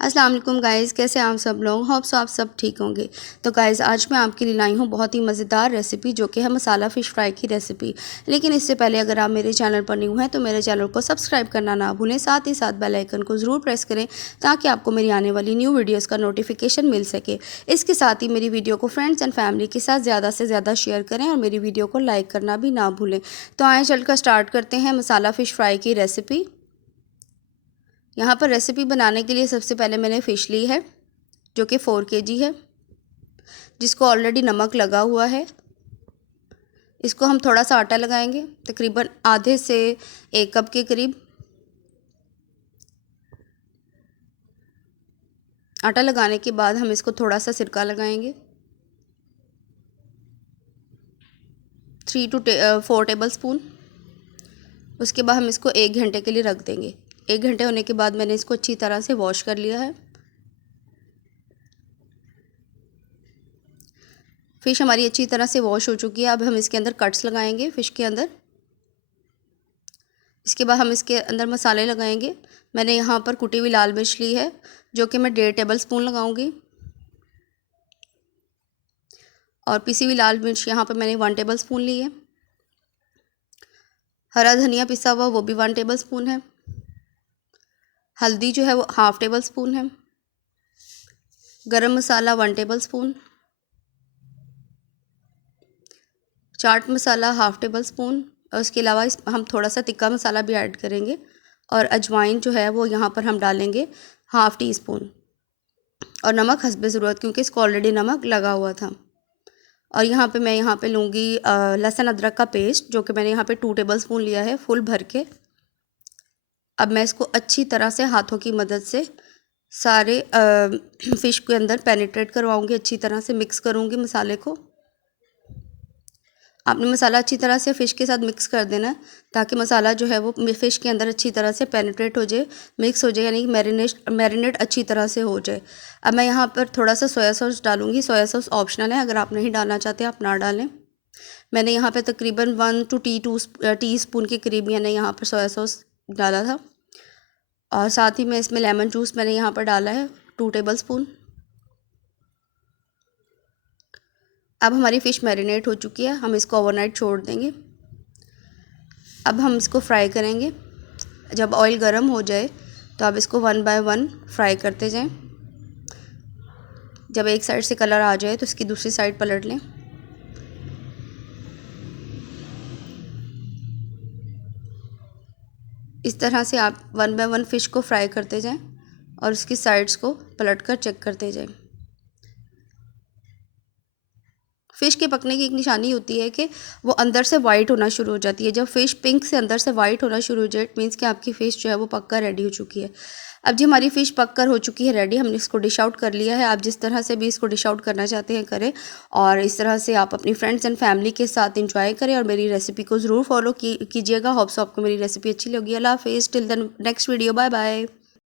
अस्सलाम वालेकुम गाइज़, कैसे आप सब लोग। होप सो आप सब ठीक होंगे। तो गाइज़ आज मैं आपके लिए लाई हूँ बहुत ही मज़ेदार रेसिपी, जो कि है मसाला फ़िश फ्राई की रेसिपी। लेकिन इससे पहले अगर आप मेरे चैनल पर न्यू हैं तो मेरे चैनल को सब्सक्राइब करना ना भूलें, साथ ही साथ बेल आइकन को ज़रूर प्रेस करें ताकि आपको मेरी आने वाली न्यू वीडियोज़ का नोटिफिकेशन मिल सके। इसके साथ ही मेरी वीडियो को फ्रेंड्स एंड फैमिली के साथ ज़्यादा से ज़्यादा शेयर करें और मेरी वीडियो को लाइक करना भी ना भूलें। तो आएँ चलकर स्टार्ट करते हैं मसाला फ़िश फ्राई की रेसिपी। यहाँ पर रेसिपी बनाने के लिए सबसे पहले मैंने फ़िश ली है, जो कि 4 kg है, जिसको ऑलरेडी नमक लगा हुआ है। इसको हम थोड़ा सा आटा लगाएंगे, तकरीबन आधे से 1 कप के करीब आटा लगाने के बाद हम इसको थोड़ा सा सिरका लगाएंगे, 3 to 4 टेबल स्पून। उसके बाद हम इसको 1 घंटे के लिए रख देंगे। 1 घंटे होने के बाद मैंने इसको अच्छी तरह से वॉश कर लिया है। फ़िश हमारी अच्छी तरह से वॉश हो चुकी है। अब हम इसके अंदर कट्स लगाएंगे फ़िश के अंदर। इसके बाद हम इसके अंदर मसाले लगाएंगे। मैंने यहाँ पर कुटी हुई लाल मिर्च ली है, जो कि मैं 1.5 टेबल स्पून लगाऊंगी, और पिसी हुई लाल मिर्च यहाँ पर मैंने 1 टेबल स्पून ली है। हरा धनिया पिसा हुआ वो भी 1 टेबल स्पून है। हल्दी जो है वो ½ टेबल स्पून है। गरम मसाला 1 table spoon. Chaat masala ½ table spoon. और उसके अलावा हम थोड़ा सा तिक्का मसाला भी ऐड करेंगे। और अजवाइन जो है वो यहाँ पर हम डालेंगे ½ टी स्पून। और नमक हस्बे ज़रूरत, क्योंकि इसको ऑलरेडी नमक लगा हुआ था। और मैं लूँगी लहसुन अदरक का पेस्ट, जो कि मैंने यहाँ पे 2 टेबल स्पून लिया है फुल भर के। अब मैं इसको अच्छी तरह से हाथों की मदद से सारे फ़िश के अंदर पेनिट्रेट करवाऊँगी, अच्छी तरह से मिक्स करूँगी मसाले को। आपने मसाला अच्छी तरह से फ़िश के साथ मिक्स कर देना है, ताकि मसाला जो है वो फ़िश के अंदर अच्छी तरह से पेनिट्रेट हो जाए, मिक्स हो जाए, यानी कि मैरिनेट अच्छी तरह से हो जाए। अब मैं यहाँ पर थोड़ा सा सोया सॉस डालूँगी। सोया सॉस ऑप्शनल है, अगर आप नहीं डालना चाहते आप ना डालें। मैंने यहाँ पे तकरीबन 1 to 2 टी स्पून के करीब मैंने यहाँ पर सोया सॉस डाला था। और साथ ही में इसमें लेमन जूस मैंने यहाँ पर डाला है 2 टेबल स्पून। अब हमारी फ़िश मैरिनेट हो चुकी है, हम इसको ओवरनाइट छोड़ देंगे। अब हम इसको फ्राई करेंगे। जब ऑयल गर्म हो जाए तो आप इसको 1 बाय 1 फ्राई करते जाएं। जब एक साइड से कलर आ जाए तो इसकी दूसरी साइड पलट लें। इस तरह से आप 1 बाय 1 फ़िश को फ्राई करते जाएं और उसकी साइड्स को पलट कर चेक करते जाएं। फ़िश के पकने की एक निशानी होती है कि वो अंदर से वाइट होना शुरू हो जाती है। जब फ़िश पिंक से अंदर से वाइट होना शुरू हो जाए, इट मीन्स कि आपकी फ़िश जो है वो पककर रेडी हो चुकी है। अब जी हमारी फ़िश पककर हो चुकी है रेडी, हमने इसको डिश आउट कर लिया है। आप जिस तरह से भी इसको डिश आउट करना चाहते हैं करें, और इस तरह से आप अपनी फ्रेंड्स एंड फैमिली के साथ इंजॉय करें और मेरी रेसिपी को ज़रूर फॉलो कीजिएगा। होप सो आपको मेरी रेसिपी अच्छी लगी। अल्लाह हाफ़िज़, till then next video, bye bye.